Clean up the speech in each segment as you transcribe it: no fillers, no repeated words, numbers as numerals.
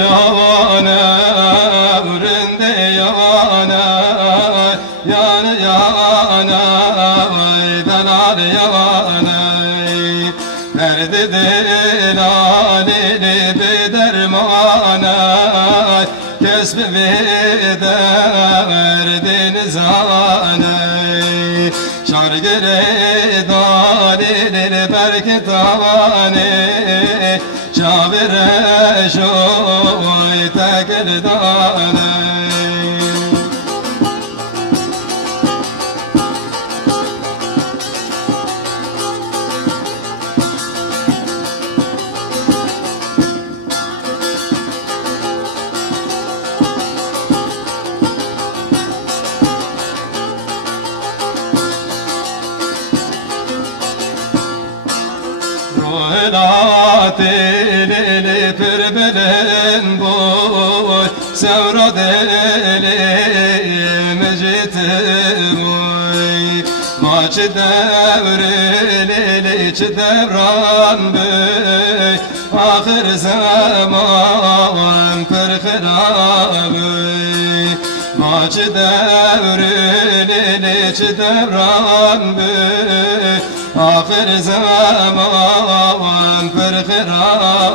yana üründe yana yana yana danar yana derdi delalini bedermana kesbi bederdiniz ana şargire dalilin berki tavani şabire şoy tekil dane Ruhlatili pirbilin boy sevra deli mecitim oy maçı devrili içi devran bey ahir zaman kırkıla bey maçı devrili içi devran bey ahir zaman perkıram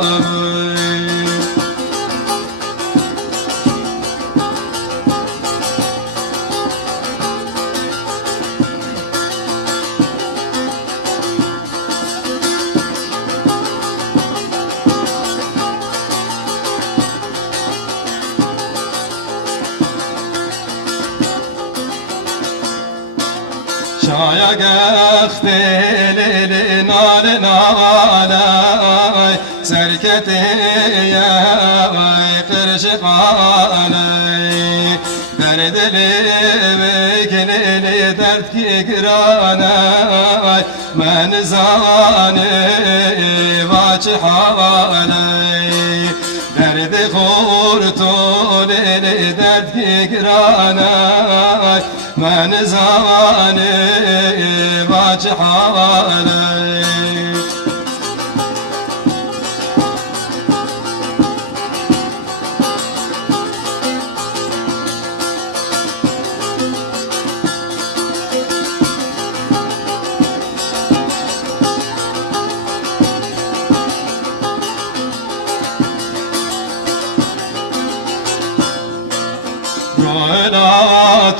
şaya gâhtelili nâle nâlay serketiye kırışık alay derdili vekilili dert ki giranay men zâni vaçı halay derdi kurtulili dert ki giranay men zâni vaçı halay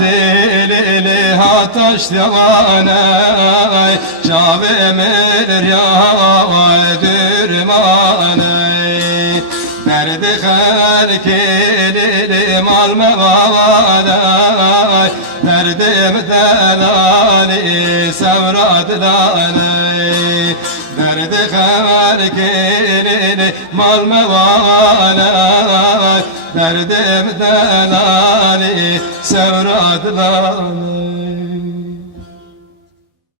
Ruhlatili hataş yamanay şavemir yavay dürmanay derdi halkili mal mevalay derdim delali sevradlanay derdi halkili mal mevalay derdim delali sevradlanay